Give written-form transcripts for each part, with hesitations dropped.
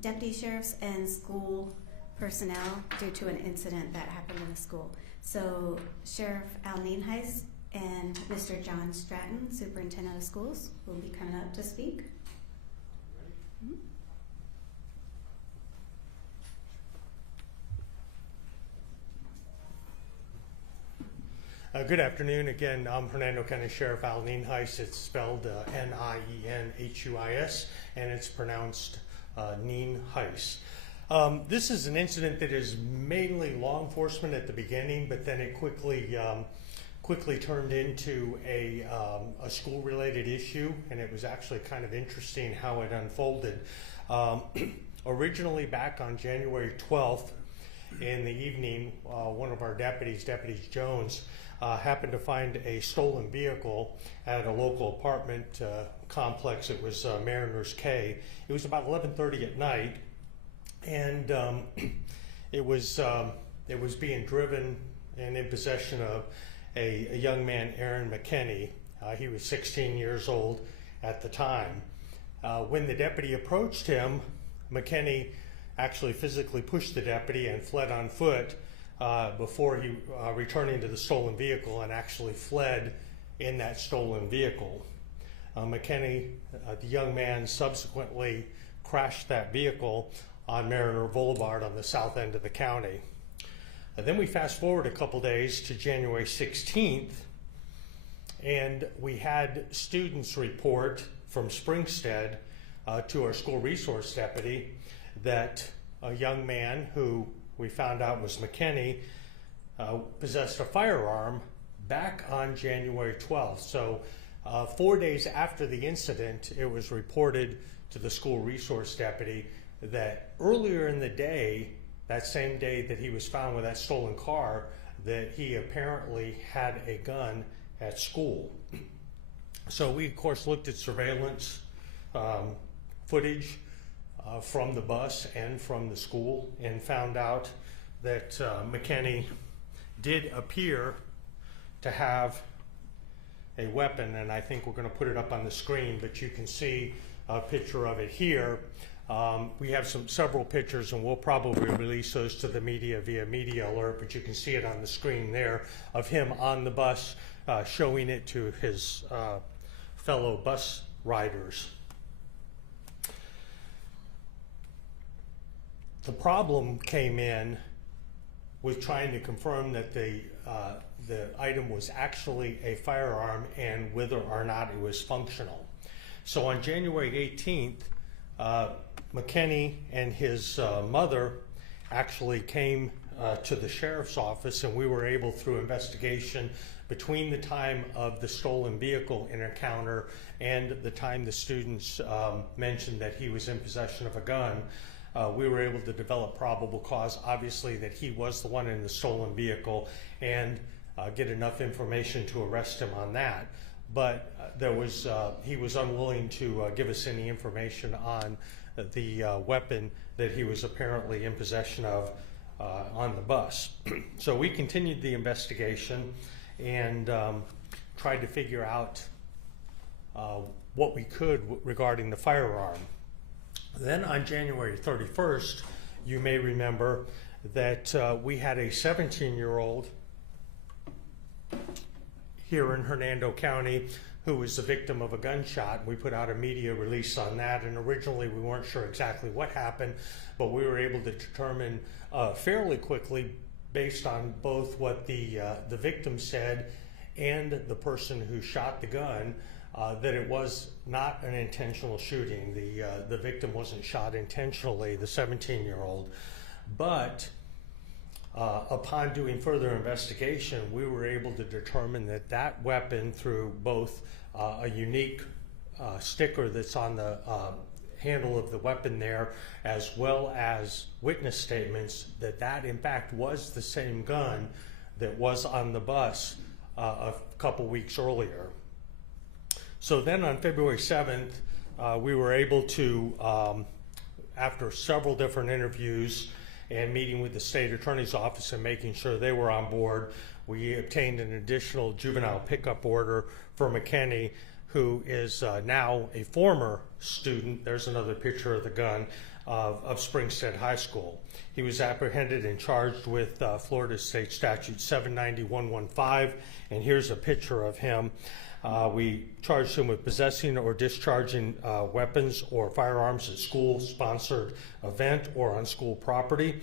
deputy sheriffs and school personnel due to an incident that happened in the school. So Sheriff Al Nienhuis and Mr. John Stratton, Superintendent of Schools, will be coming up to speak. Good afternoon. Again, I'm Hernando County Sheriff Al Nienhuis. It's spelled Nienhuis, and it's pronounced Nienhuis. This is an incident that is mainly law enforcement at the beginning, but then it quickly turned into a school-related issue, and it was actually kind of interesting how it unfolded. Originally, back on January 12th in the evening, one of our deputies, Deputy Jones, happened to find a stolen vehicle at a local apartment complex. It was Mariners K. It was about 11:30 at night, and it was being driven and in possession of a young man, Aaron McKinney. He was 16 years old at the time. When the deputy approached him, McKinney actually physically pushed the deputy and fled on foot before he returning to the stolen vehicle, and actually fled in that stolen vehicle. McKinney, the young man, subsequently crashed that vehicle on Mariner Boulevard on the south end of the county. Then we fast forward a couple days to January 16th, and we had students report from Springstead to our school resource deputy that a young man who we found out was McKinney possessed a firearm back on January 12th. So 4 days after the incident, it was reported to the school resource deputy that earlier in the day, that same day that he was found with that stolen car, that he apparently had a gun at school. So we, of course, looked at surveillance footage from the bus and from the school, and found out that McKinney did appear to have a weapon, and I think we're going to put it up on the screen, but you can see a picture of it here. We have several pictures, and we'll probably release those to the media via media alert, but you can see it on the screen there of him on the bus showing it to his fellow bus riders. The problem came in with trying to confirm that the item was actually a firearm and whether or not it was functional. So on January 18th, McKinney and his mother actually came to the sheriff's office, and we were able, through investigation between the time of the stolen vehicle encounter and the time the students mentioned that he was in possession of a gun, we were able to develop probable cause, obviously, that he was the one in the stolen vehicle, and get enough information to arrest him on that. But he was unwilling to give us any information on the weapon that he was apparently in possession of on the bus. So we continued the investigation and tried to figure out what we could regarding the firearm. Then on January 31st, you may remember that we had a 17-year-old here in Hernando County who was the victim of a gunshot. We put out a media release on that, and originally we weren't sure exactly what happened, but we were able to determine fairly quickly, based on both what the victim said and the person who shot the gun, that it was not an intentional shooting. The victim wasn't shot intentionally, the 17-year-old. But upon doing further investigation, we were able to determine that that weapon, through both a unique sticker that's on the handle of the weapon there, as well as witness statements, that in fact was the same gun that was on the bus a couple weeks earlier. So then on February 7th, we were able to, after several different interviews and meeting with the state attorney's office and making sure they were on board, we obtained an additional juvenile pickup order for McKinney, who is now a former student, there's another picture of the gun, of Springstead High School. He was apprehended and charged with Florida State Statute 790-115, and here's a picture of him. We charged him with possessing or discharging weapons or firearms at school-sponsored event or on school property,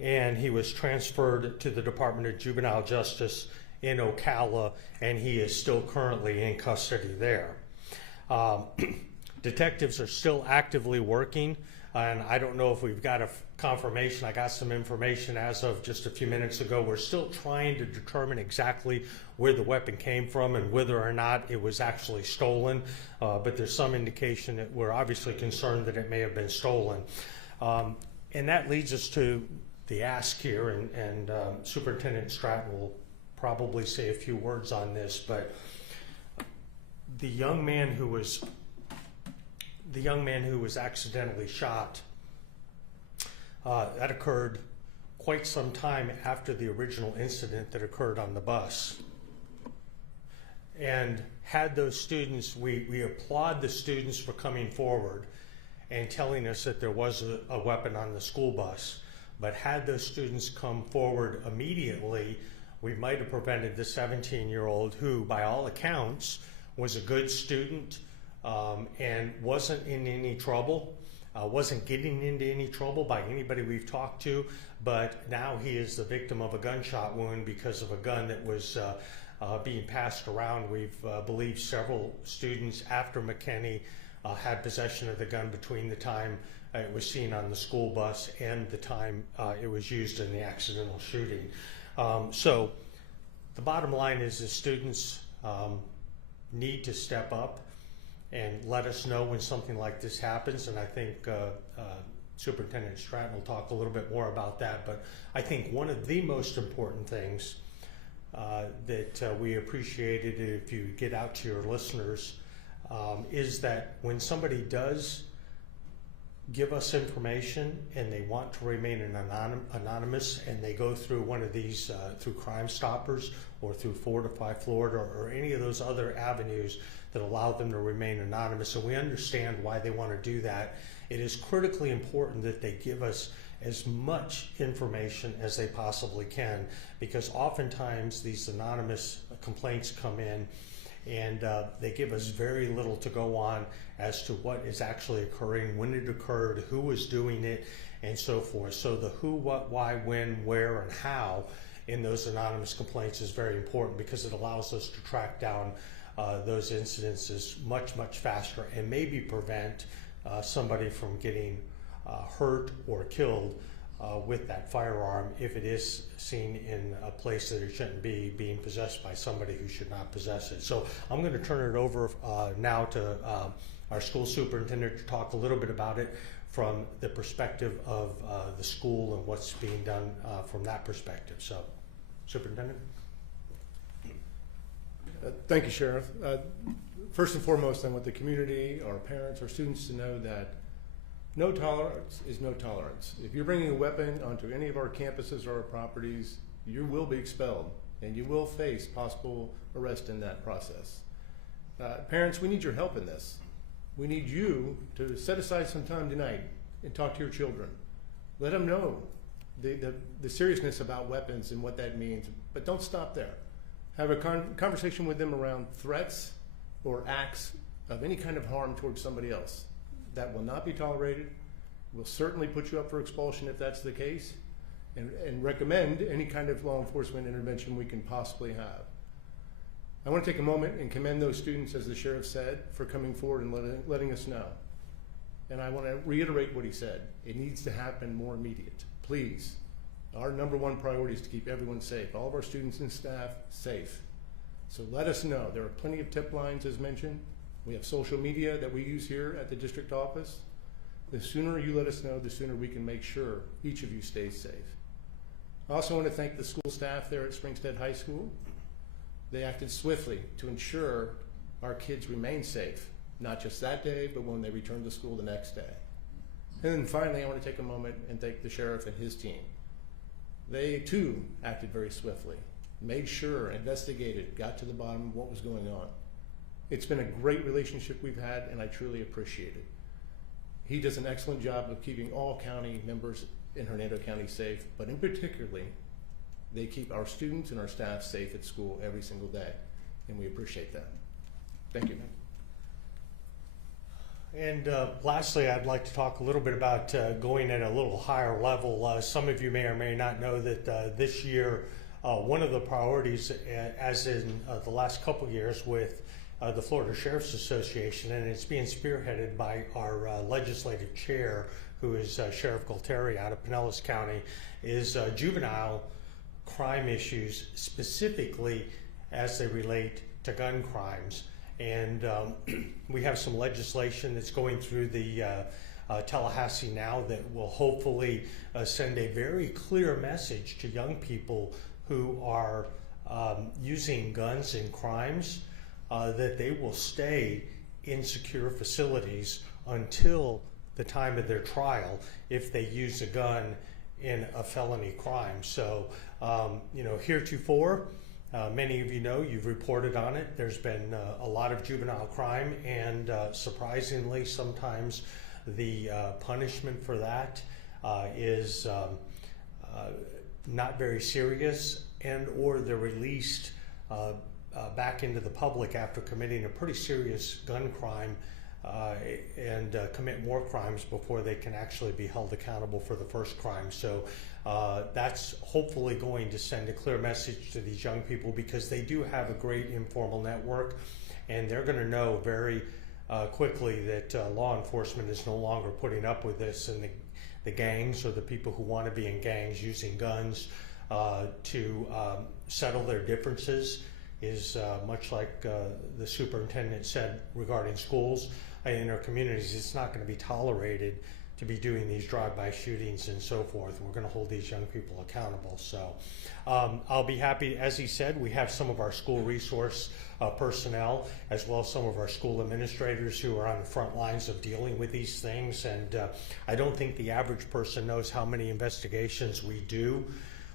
and he was transferred to the Department of Juvenile Justice in Ocala, and he is still currently in custody there. Detectives are still actively working, and I don't know if we've got a confirmation. I got some information as of just a few minutes ago. We're still trying to determine exactly where the weapon came from and whether or not it was actually stolen, but there's some indication that we're obviously concerned that it may have been stolen. And that leads us to the ask here, and Superintendent Stratton will probably say a few words on this, but the young man who was accidentally shot, that occurred quite some time after the original incident that occurred on the bus. And had those students, we applaud the students for coming forward and telling us that there was a weapon on the school bus, but had those students come forward immediately, we might have prevented the 17-year-old who, by all accounts, was a good student, and wasn't in any trouble, wasn't getting into any trouble by anybody we've talked to, but now he is the victim of a gunshot wound because of a gun that was being passed around. We've believed several students after McKinney had possession of the gun between the time it was seen on the school bus and the time it was used in the accidental shooting. So the bottom line is the students need to step up and let us know when something like this happens, and I think Superintendent Stratton will talk a little bit more about that, but I think one of the most important things that we appreciated, if you get out to your listeners, is that when somebody does give us information and they want to remain anonymous, and they go through one of these, through Crime Stoppers or through Fortify Florida or any of those other avenues that allow them to remain anonymous, and we understand why they want to do that, it is critically important that they give us as much information as they possibly can, because oftentimes these anonymous complaints come in and they give us very little to go on as to what is actually occurring, when it occurred, who was doing it, and so forth. So the who, what, why, when, where, and how in those anonymous complaints is very important, because it allows us to track down those incidences much, much faster, and maybe prevent somebody from getting hurt or killed with that firearm if it is seen in a place that it shouldn't be, being possessed by somebody who should not possess it. So I'm going to turn it over now to our school superintendent to talk a little bit about it from the perspective of the school and what's being done from that perspective. So, Superintendent. Thank you, Sheriff. First and foremost, I want the community, our parents, our students to know that no tolerance is no tolerance. If you're bringing a weapon onto any of our campuses or our properties, you will be expelled and you will face possible arrest in that process. Parents, we need your help in this. We need you to set aside some time tonight and talk to your children. Let them know the seriousness about weapons and what that means, but don't stop there. Have a conversation with them around threats or acts of any kind of harm towards somebody else. That will not be tolerated. We'll certainly put you up for expulsion if that's the case, and recommend any kind of law enforcement intervention we can possibly have. I want to take a moment and commend those students, as the sheriff said, for coming forward and letting us know. And I want to reiterate what he said. It needs to happen more immediate. Please. Our #1 priority is to keep everyone safe, all of our students and staff safe. So let us know. There are plenty of tip lines, as mentioned. We have social media that we use here at the district office. The sooner you let us know, the sooner we can make sure each of you stays safe. I also want to thank the school staff there at Springstead High School. They acted swiftly to ensure our kids remain safe, not just that day, but when they return to school the next day. And then finally, I want to take a moment and thank the sheriff and his team. They too acted very swiftly, made sure, investigated, got to the bottom of what was going on. It's been a great relationship we've had, and I truly appreciate it. He does an excellent job of keeping all county members in Hernando County safe, but in particularly, they keep our students and our staff safe at school every single day, and we appreciate that. Thank you. And lastly, I'd like to talk a little bit about going at a little higher level. Some of you may or may not know that this year, one of the priorities, as in the last couple years with the Florida Sheriff's Association, and it's being spearheaded by our legislative chair, who is Sheriff Gualtieri out of Pinellas County, is juvenile crime issues, specifically as they relate to gun crimes. And we have some legislation that's going through the Tallahassee now that will hopefully send a very clear message to young people who are using guns in crimes, that they will stay in secure facilities until the time of their trial if they use a gun in a felony crime. So, heretofore, many of you know, you've reported on it. There's been a lot of juvenile crime, and surprisingly, sometimes the punishment for that is not very serious, and or they're released back into the public after committing a pretty serious gun crime and commit more crimes before they can actually be held accountable for the first crime. So that's hopefully going to send a clear message to these young people, because they do have a great informal network, and they're going to know very quickly that law enforcement is no longer putting up with this, and the gangs, or the people who want to be in gangs using guns to settle their differences, is much like the superintendent said regarding schools in our communities. It's not going to be tolerated to be doing these drive-by shootings and so forth. We're going to hold these young people accountable. So I'll be happy, as he said, we have some of our school resource personnel, as well as some of our school administrators who are on the front lines of dealing with these things. And I don't think the average person knows how many investigations we do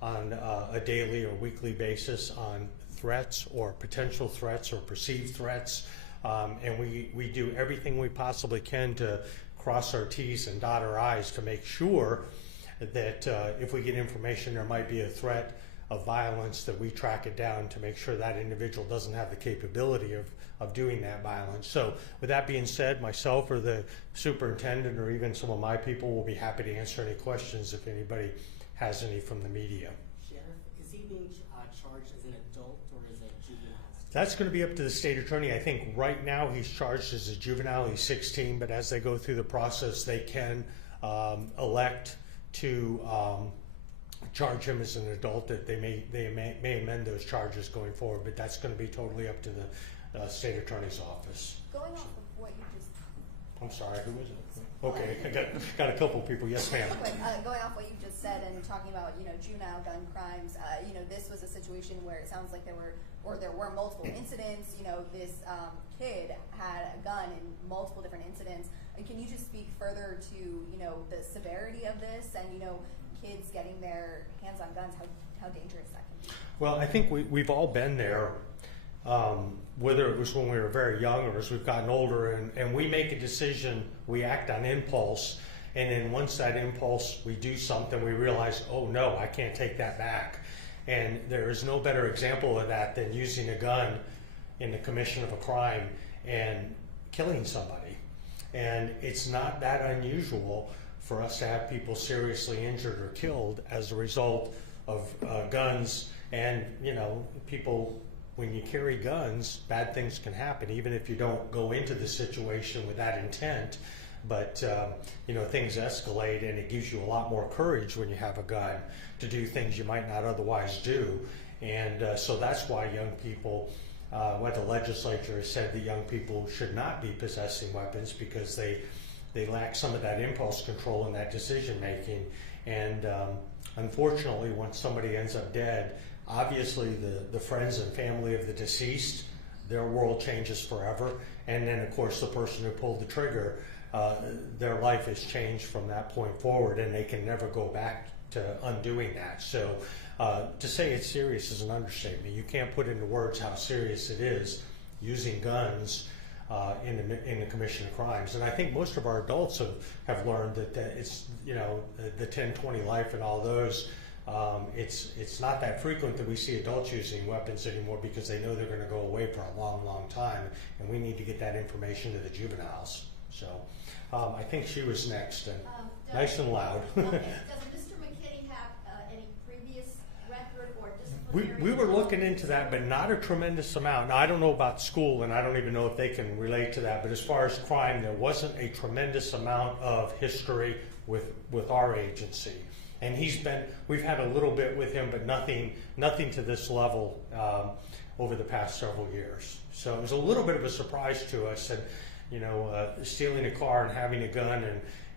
on a daily or weekly basis on threats or potential threats or perceived threats. And we do everything we possibly can to cross our T's and dot our I's to make sure that if we get information there might be a threat of violence, that we track it down to make sure that individual doesn't have the capability of doing that violence. So with that being said, myself or the superintendent or even some of my people will be happy to answer any questions if anybody has any from the media. Sheriff, is he being charged as an adult or as a juvenile? That's going to be up to the state attorney. I think right now he's charged as a juvenile. He's 16, but as they go through the process, they can elect to charge him as an adult. That they may amend those charges going forward, but that's going to be totally up to the state attorney's office. Going off of what you just I'm sorry, who was it? Okay, I got a couple people. Yes, ma'am. going off what you just said and talking about juvenile gun crimes, this was a situation where it sounds like there were multiple incidents. This kid had a gun in multiple different incidents. And can you just speak further to the severity of this and kids getting their hands on guns, how dangerous that can be? Well, I think we've all been there. Whether it was when we were very young or as we've gotten older, and we make a decision, we act on impulse, and then once that impulse, we do something, we realize, oh no, I can't take that back. And there is no better example of that than using a gun in the commission of a crime and killing somebody. And it's not that unusual for us to have people seriously injured or killed as a result of guns. And people, when you carry guns, bad things can happen, even if you don't go into the situation with that intent. But things escalate, and it gives you a lot more courage when you have a gun to do things you might not otherwise do. And so that's why young people, what the legislature has said, that young people should not be possessing weapons, because they lack some of that impulse control and that decision making. And unfortunately, when somebody ends up dead, obviously the friends and family of the deceased, their world changes forever. And then of course the person who pulled the trigger, their life has changed from that point forward, and they can never go back to undoing that. So to say it's serious is an understatement. You can't put into words how serious it is. using guns in the commission of crimes. And I think most of our adults have learned that it's, you know, the 10-20 life and all those. It's not that frequent that we see adults using weapons anymore because they know they're going to go away for a long, long time, and we need to get that information to the juveniles. So I think she was next, and nice and loud. Okay. Does Mr. McKinney have any previous record or disciplinary? We were looking into that, but not a tremendous amount. Now, I don't know about school, and I don't even know if they can relate to that, but as far as crime, there wasn't a tremendous amount of history with our agency. And we've had a little bit with him, but nothing to this level over the past several years. So it was a little bit of a surprise to us, and you know, stealing a car and having a gun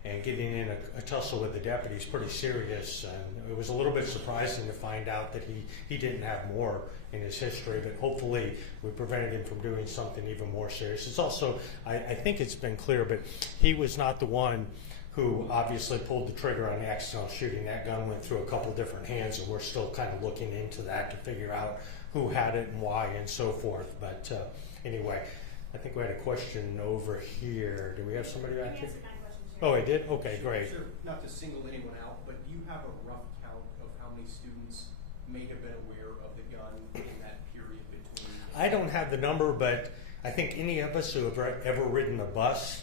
and getting in a tussle with the deputy is pretty serious. And it was a little bit surprising to find out that he didn't have more in his history, but hopefully we prevented him from doing something even more serious. It's also, I think it's been clear, but he was not the one who obviously pulled the trigger on the accidental shooting. That gun went through a couple different hands, and we're still kind of looking into that to figure out who had it and why and so forth. But anyway, I think we had a question over here. Do we have somebody back here? Oh, I did? Okay, great. Sure, not to single anyone out, but do you have a rough count of how many students may have been aware of the gun in that period between? I don't have the number, but I think any of us who have ever ridden a bus,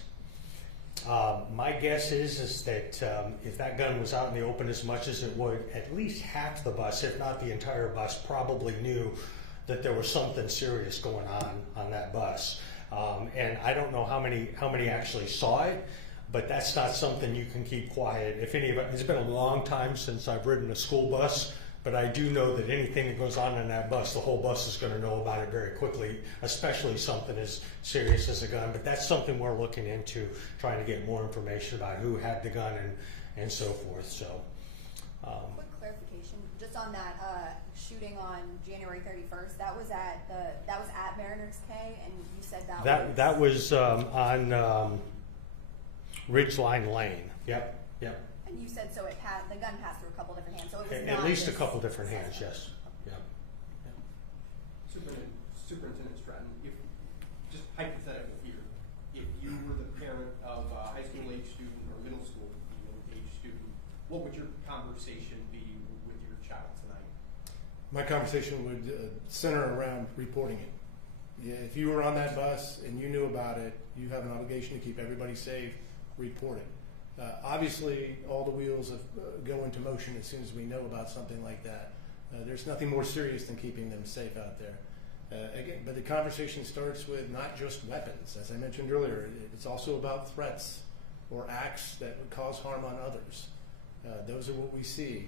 my guess is that if that gun was out in the open as much as it would, at least half the bus, if not the entire bus, probably knew that there was something serious going on that bus. And I don't know how many actually saw it, but that's not something you can keep quiet. If any of it, it's been a long time since I've ridden a school bus, but I do know that anything that goes on in that bus, the whole bus is going to know about it very quickly, especially something as serious as a gun. But that's something we're looking into, trying to get more information about who had the gun and so forth. So, quick clarification, just on that shooting on January 31st. That was at Mariners K, and you said that was on Ridgeline Lane. Yep. And you said so the gun passed through a couple different hands, so it was At least a couple different hands, yes. Yeah. Superintendent Stratton, if just hypothetical here, if you were the parent of a high school age student or middle school age student, what would your conversation be with your child tonight? My conversation would center around reporting it. Yeah, if you were on that bus and you knew about it, you have an obligation to keep everybody safe. Report it. Obviously, all the wheels go into motion as soon as we know about something like that. There's nothing more serious than keeping them safe out there. Again, but the conversation starts with not just weapons. As I mentioned earlier, it's also about threats or acts that would cause harm on others. Those are what we see.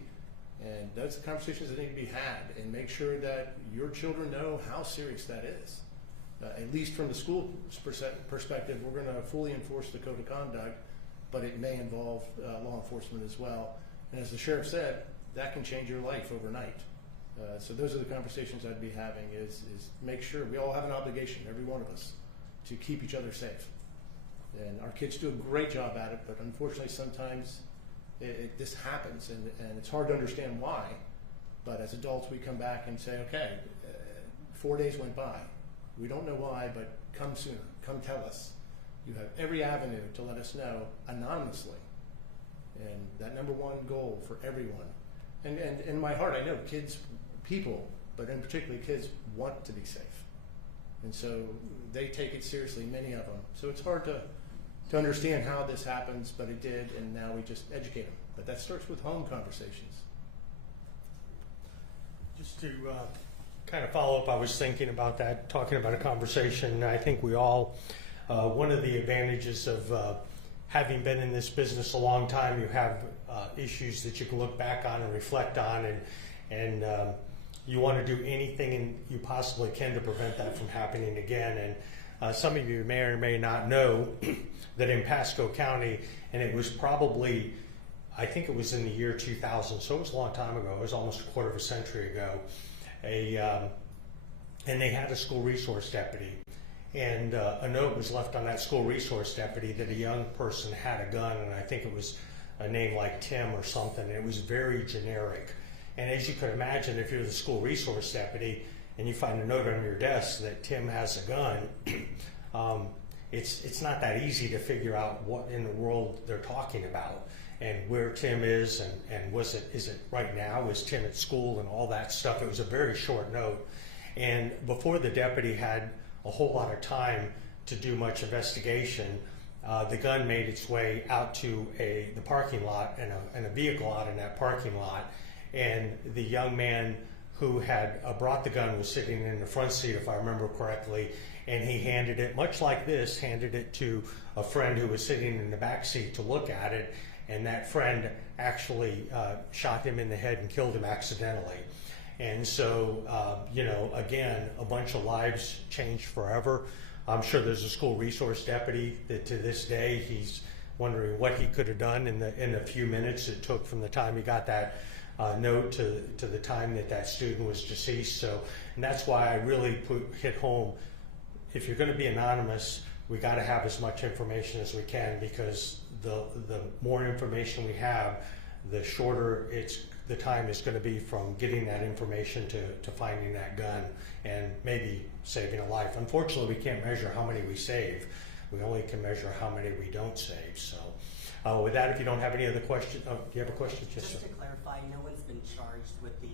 And those are conversations that need to be had, and make sure that your children know how serious that is. At least from the school perspective, we're going to fully enforce the code of conduct, but it may involve law enforcement as well. And as the sheriff said, that can change your life overnight. So those are the conversations I'd be having, is make sure we all have an obligation, every one of us, to keep each other safe. And our kids do a great job at it, but unfortunately sometimes this happens, and it's hard to understand why. But as adults, we come back and say, okay, 4 days went by. We don't know why, but come sooner. Come tell us. You have every avenue to let us know anonymously. And that number one goal for everyone. And in my heart, I know people, but in particular kids, want to be safe. And so they take it seriously, many of them. So it's hard to understand how this happens, but it did, and now we just educate them. But that starts with home conversations. Just to kind of follow up, I was thinking about that, talking about a conversation. I think we all, one of the advantages of having been in this business a long time, you have issues that you can look back on and reflect on, and you want to do anything you possibly can to prevent that from happening again. And some of you may or may not know that in Pasco County, and it was probably, I think it was in the year 2000, so it was a long time ago, it was almost a quarter of a century ago, and they had a school resource deputy. And a note was left on that school resource deputy that a young person had a gun, and I think it was a name like Tim or something. It was very generic. And as you could imagine, if you're the school resource deputy and you find a note on your desk that Tim has a gun, it's not that easy to figure out what in the world they're talking about and where Tim is and is it right now? Is Tim at school and all that stuff? It was a very short note. And before the deputy had a whole lot of time to do much investigation, the gun made its way out to the parking lot and a vehicle out in that parking lot. And the young man who had brought the gun was sitting in the front seat, if I remember correctly, and he handed it, much like this, handed it to a friend who was sitting in the back seat to look at it, and that friend actually shot him in the head and killed him accidentally. And so, you know, again, a bunch of lives changed forever. I'm sure there's a school resource deputy that to this day he's wondering what he could have done in the few minutes it took from the time he got that note to the time that student was deceased. So, and that's why I really hit home. If you're going to be anonymous, we got to have as much information as we can, because the more information we have, the shorter the time is going to be from getting that information to finding that gun and maybe saving a life. Unfortunately, we can't measure how many we save. We only can measure how many we don't save. So with that, if you don't have any other questions, do you have a question? Just to clarify, no one's been charged with the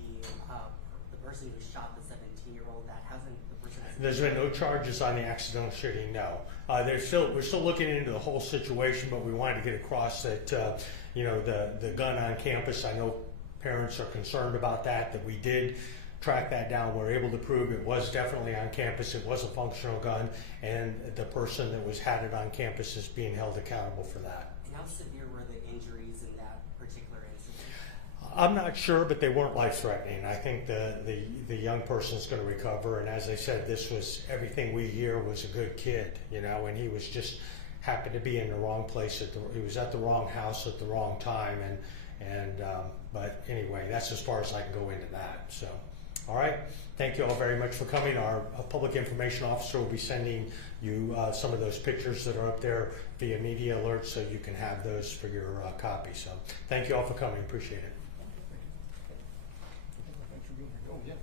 person who shot the 17-year-old. There's been no charges on the accidental shooting, no. We're still looking into the whole situation, but we wanted to get across that, you know, the gun on campus, I know parents are concerned about that we did track that down. We're able to prove it was definitely on campus, it was a functional gun, and the person that had it on campus is being held accountable for that. And how severe were the injuries in that particular incident? I'm not sure, but they weren't life-threatening. I think the young person's going to recover, and as I said, this was, everything we hear was a good kid, you know, and he was just happened to be in the wrong place, he was at the wrong house at the wrong time, but anyway, that's as far as I can go into that. So, all right, thank you all very much for coming. Our public information officer will be sending you some of those pictures that are up there via media alerts, so you can have those for your copy. So thank you all for coming, appreciate it. Oh, yeah.